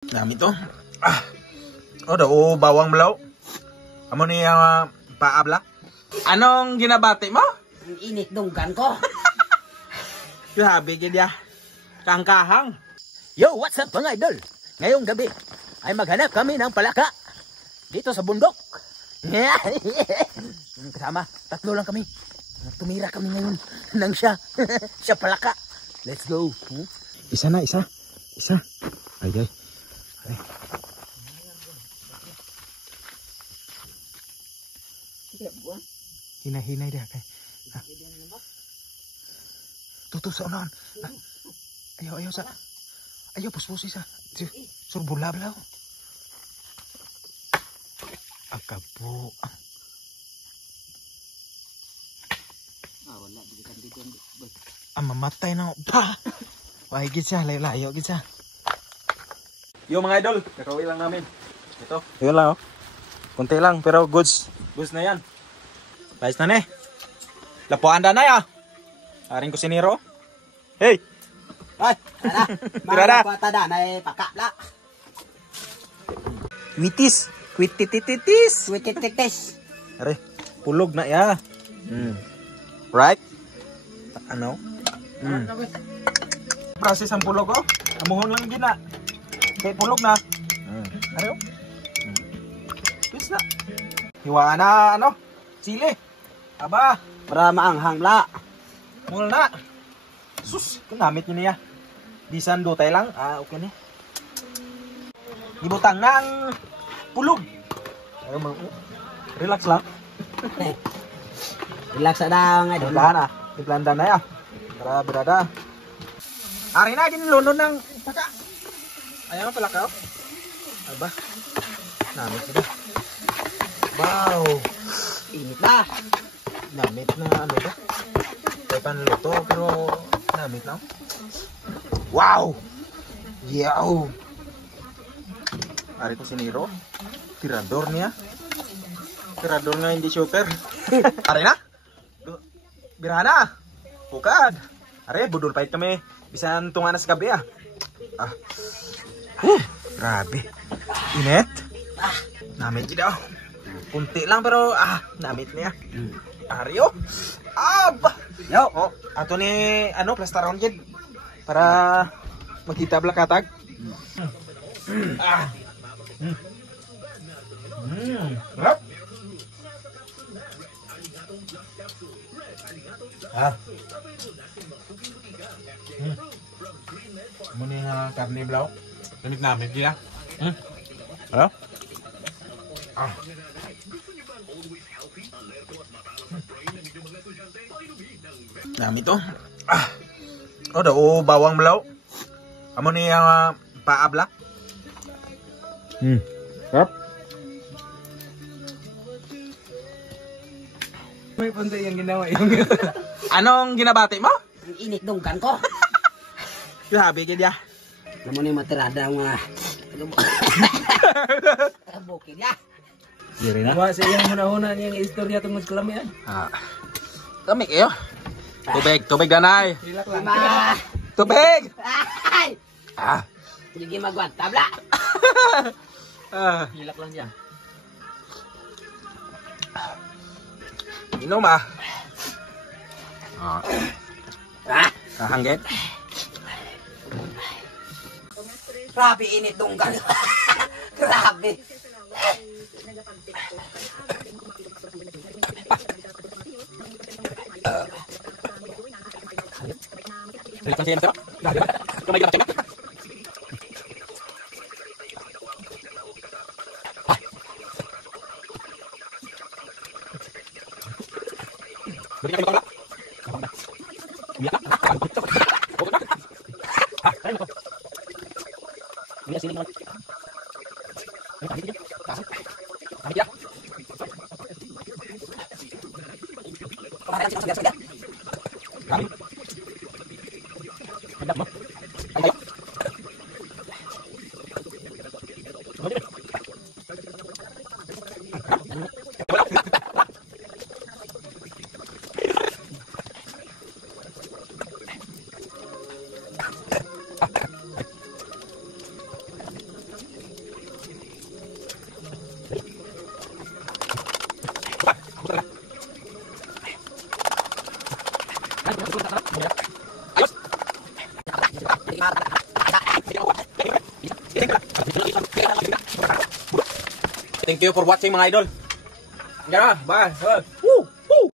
Nami to. Daw bawang belaw. Amo ni paablak. Anong ginabati mo? Ang init dunggan ko. Grabe gid ya. Kangkahang. Yo, what's up mga idol? Ngayong gabi ay maghanap kami ng palaka dito sa bundok. Kasama, 3 lang kami. Tumira kami ngayon ng siya palaka. Let's go. Isa. Ay. Hinay dia kay. Tutu sa unahan. Ayaw sa. Ayaw puspusi sa. Sur bula-bula. Agabo. Wala dikan. Mamatay na. Wah, higit siya. Layo, higit siya. Yo mga idol, kakauwi lang namin. Ito. Yun lang Kunti lang, pero goods. Goods na yan. Guys na ne. Lapuan na ya. Aring kusinero. Hey! Ay, Tirada. Tada na pakapla. Witis. Kwitititis. Wikititis. Are, pulog na ya. Right? Ano? Process ang pulog Amuhon lang gina. Kay pulog na. Ano? Pis na. Hiwa na sili. Aba, Para maanghang la. mul na. Sus, kunamit niya. Bisan do tay lang. Okay ni. Ibutang ng pulog. Relax lang. Relax na nga idol. Tiplanda na ya. Para berada. Ari na din london ng paka. Ayan pala ka. Aba. Namit na. Wow. Init na. Namit na ba? Kaya panluto pero namit na. Wow. Yaw. Ari ko siniro. Tirador niya. Tirador nga hindi shooter. Ari na. Birana. Bukad. Ari budol pahit kami. Bisan tunga na sa gabi Grabe. Init. Namit daw. Kunti lang pero namit niya. Ario. Aba. Yo. Ato ni plastaron jid para makita blakatag. Rap. Muna yung karne blaw. Lamit namin dia. Ano? Nami to. Daw bawang belaw. Amo ni paablak. Rap. May punta yung ginawa yung. Anong ginabati mo? Ang init dunggan ko. Grabe gid ya. Naman yung matirada mga. Bukid ya. Diri na. Wa sa iyang muna-una niyang istorya tungod sa kalamian. Kami kayo. Tubig danay. Relax lang. Tubig. Ay! Sige magwan tabla. Hilak lang diyan. Inom Hanggit. Grabe init dunggan. Grabe. thank you for watching mga idol. Yan na, bye.